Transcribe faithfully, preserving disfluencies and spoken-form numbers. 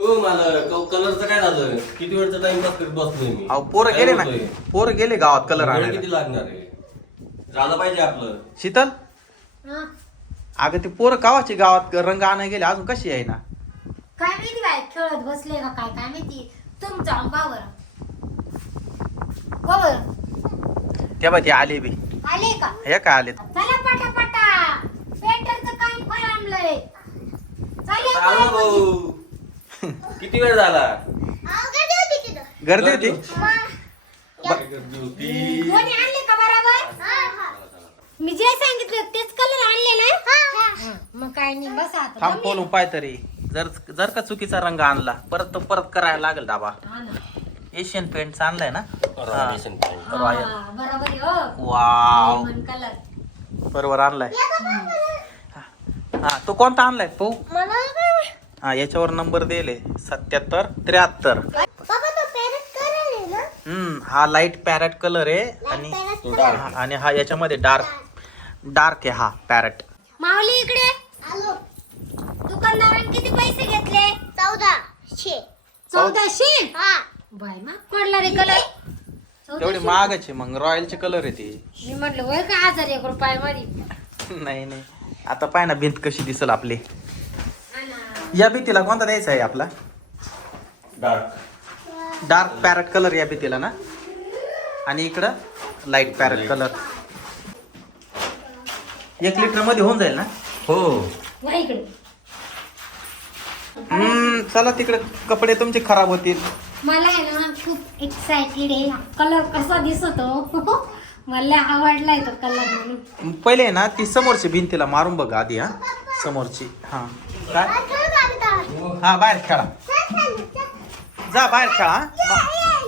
हो मला कलरचं काय झालं किती वेळचा टाइमपास करत बसलोय मी. अहो पोरं गेले ना पोरं गेले गावात कलर वेळ आणायला. किती लागणार आहे झालं पाहिजे आपलं. शीतल हा. अगं ते पोरं गावाची गावात रंग आणायला गेले अजून कशी आहे ना. काय माहिती बाय खेळत बसले का काय काय माहिती तुमचा अंबावर बरोबर त्या बाई ते आले बी आले का हे काय आले चला पटापटा पेंटरचं काम खोळंबलंय आलो चालेल भाऊ किती वेळ झाला. गर्दी होती. काय गर्दी होती. कोणी आणले का बरोबर मी जे सांगितलं तेच कलर आणले ना हा. मग काय नाही बस आता थांब खोलून पाय तरी जर जर का चुकीचा रंग आणला परत तो परत करायला लागेल दाबा. हा ना. एशियन पेंट आणलाय ना. Rotation time. रॉयल हा, बरोबर आहे, हो वाव लेमन कलर बरोबर आणलाय. हा तो कोणता आणलाय पाहू. हा याच्यावर नंबर दिले सत्याहत्तर त्र्याहत्तर. हम्म हा लाईट पॅरेट कलर आहे आणि तो dark. हा, आणि हा याच्यामध्ये डार्क डार्क आहे हा पॅरेट. माऊली इकडे आलो दुकानदाराने किती पैसे घेतले चौदाशे चौदाशे हा बाय मग पडला रे कलर तेवढी महागाची मग रॉयलचे कलर आहे ती. मी म्हटलं वय का हजार एक रुपयामध्ये नाही नाही आता पाय ना भिंत कशी दिसल आपली. या भिंतीला कोणता द्यायचा आहे आपला Dark. डार्क पॅरेट कलर या भिंतीला ना आणि इकडं लाईट पॅरेट कलर. एक लिटर मध्ये होऊन जाईल ना. हो वा इकडे हम्म चला तिकडे कपडे तुमचे खराब होतील. मला आहे ना खूप एक्साइटेड आहे कलर कसा दिसतो मला आवडलाय तो कलर म्हणून पहिले ना ती समोरची भिंतीला मारून बघा आधी. हा समोरची हा काय हा बाहेर खेळा जा बाहेर खेळा.